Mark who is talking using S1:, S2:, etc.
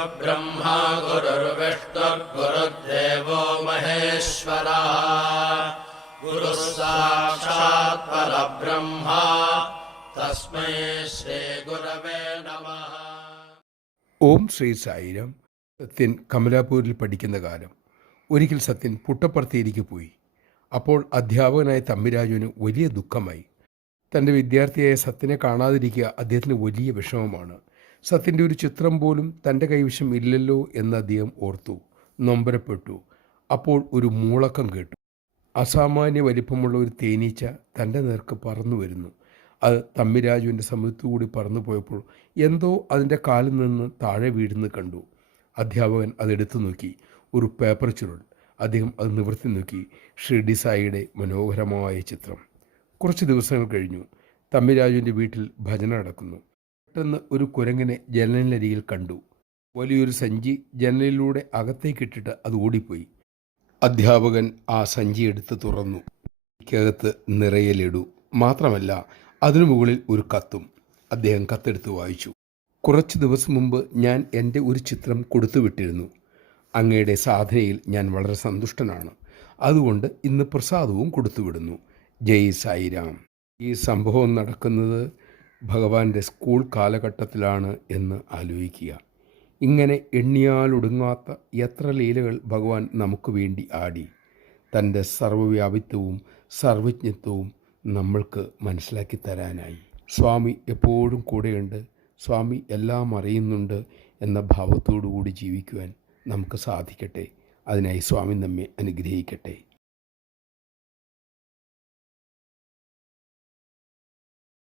S1: गुरुर्ब्रह्मा गुरुर्विष्णुर्गुरुर्देवो महेश्वरः गुरुः साक्षात् परब्रह्मा तस्मै श्रीगुरवे नमः
S2: ഓം ശ്രീ സായിരം സത്യൻ കമലാപൂരിൽ പഠിക്കുന്ന കാലം ഒരിക്കൽ സത്യൻ പുട്ടപ്പുറത്തേക്ക് പോയി അപ്പോൾ അധ്യാപകനായ തമ്മിരാജുവിന് വലിയ ദുഃഖമായി തൻ്റെ വിദ്യാർത്ഥിയായ സത്യനെ കാണാതിരിക്കുക അദ്ദേഹത്തിന് വലിയ വിഷമമാണ് സത്യന്റെ ഒരു ചിത്രം പോലും തന്റെ കൈവശം ഇല്ലല്ലോ എന്ന് അദ്ദേഹം ഓർത്തു. നൊമ്പരപ്പെട്ടു. അപ്പോൾ ഒരു മൂളക്കം കേട്ടു. അസാമാന്യ വലിപ്പമുള്ള ഒരു തേനീച്ച തന്റെ നേർക്ക് പറന്നു വരുന്നു. അത് തമ്മിരാജുവിന്റെ സമയത്തുകൂടി പറന്നു പോയപ്പോൾ എന്തോ അതിന്റെ കാലിൽ നിന്ന് താഴെ വീഴുന്നു കണ്ടു. അധ്യാപകൻ അതെടുത്തു നോക്കി. ഒരു പേപ്പർ ചുരുൾ. അദ്ദേഹം അത് നിവർത്തി നോക്കി. ഷിർഡി സായിയുടെ മനോഹരമായ ചിത്രം. കുറച്ച് ദിവസങ്ങൾ കഴിഞ്ഞു. തമ്മിരാജുവിന്റെ വീട്ടിൽ ഭജന നടക്കുന്നു. പെട്ടെന്ന് ഒരു കുരങ്ങിനെ ജനലിനരികിൽ കണ്ടു. വലിയൊരു സഞ്ചി ജനലിലൂടെ അകത്തേക്കിട്ടിട്ട് അത് ഓടിപ്പോയി. അധ്യാപകൻ ആ സഞ്ചി എടുത്ത് തുറന്നു. ക്കകത്ത് നിറയെ മാത്രമല്ല അതിനു മുകളിൽ ഒരു കത്തും. അദ്ദേഹം കത്തെടുത്ത് വായിച്ചു. കുറച്ച് ദിവസം മുമ്പ് ഞാൻ എന്റെ ഒരു ചിത്രം കൊടുത്തുവിട്ടിരുന്നു അങ്ങയുടെ സാധനയിൽ ഞാൻ വളരെ സന്തുഷ്ടനാണ്. അതുകൊണ്ട് ഇന്ന് പ്രസാദവും കൊടുത്തുവിടുന്നു ജയ് സായിരാം. ഈ സംഭവം നടക്കുന്നത് ഭഗവാന്റെ സ്കൂൾ കാലഘട്ടത്തിലാണ് എന്ന് ആലോചിക്കുക. ഇങ്ങനെ എണ്ണിയാലൊടുങ്ങാത്ത എത്ര ലീലകൾ ഭഗവാൻ നമുക്ക് വേണ്ടി ആടി. തന്റെ സർവവ്യാപിത്വവും സർവജ്ഞത്വവും നമ്മൾക്ക് മനസ്സിലാക്കി തരാനായി. സ്വാമി എപ്പോഴും കൂടെയുണ്ട്. സ്വാമി എല്ലാം അറിയുന്നുണ്ട് എന്ന ഭാവത്തോടു കൂടി ജീവിക്കുവാൻ നമുക്ക് സാധിക്കട്ടെ. അതിനായി സ്വാമി നമ്മെ അനുഗ്രഹിക്കട്ടെ.